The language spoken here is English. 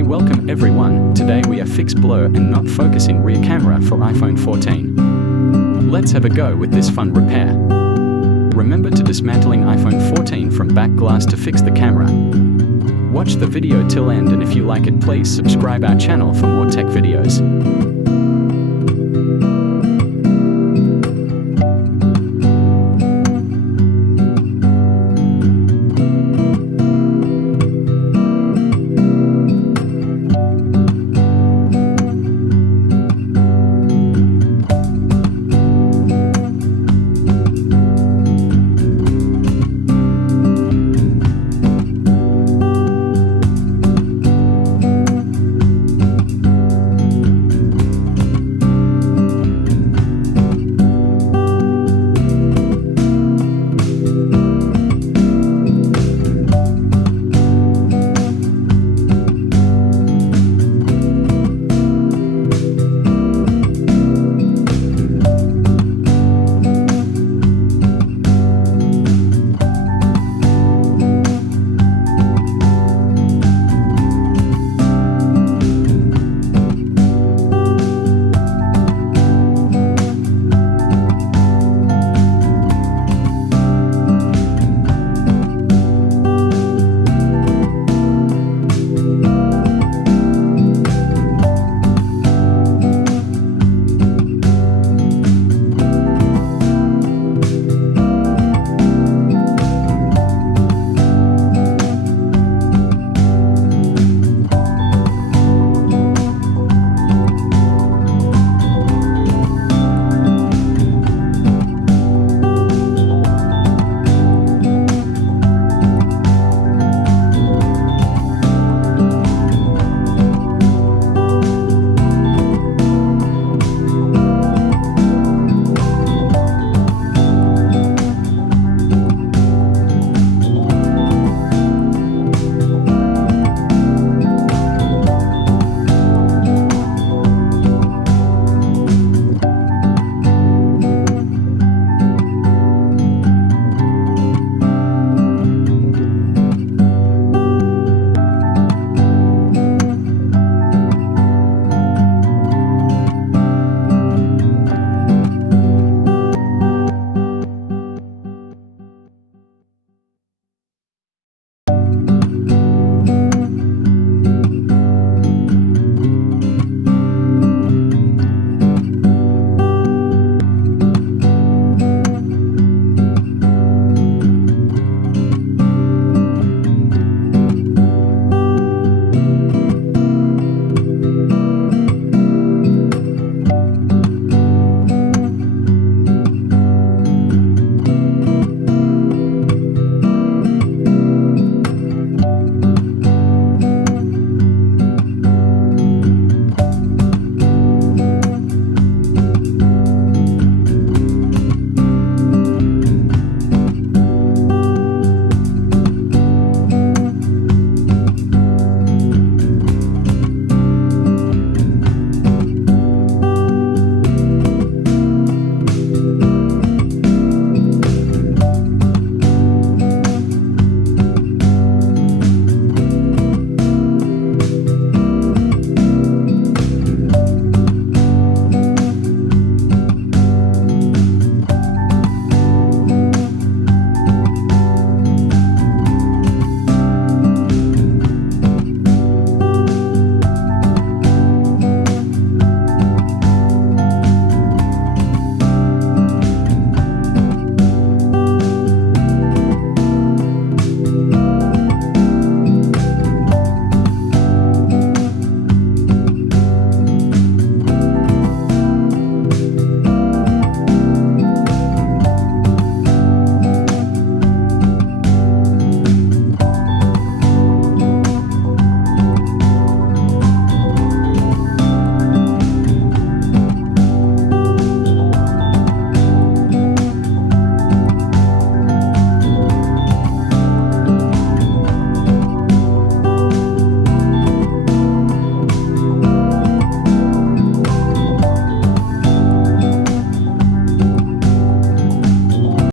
Hey, welcome everyone. Today we are fix blur and not focusing rear camera for iPhone 14. Let's have a go with this fun repair. Remember to dismantling iPhone 14 from back glass to fix the camera. Watch the video till end, and if you like it, please subscribe our channel for more tech videos.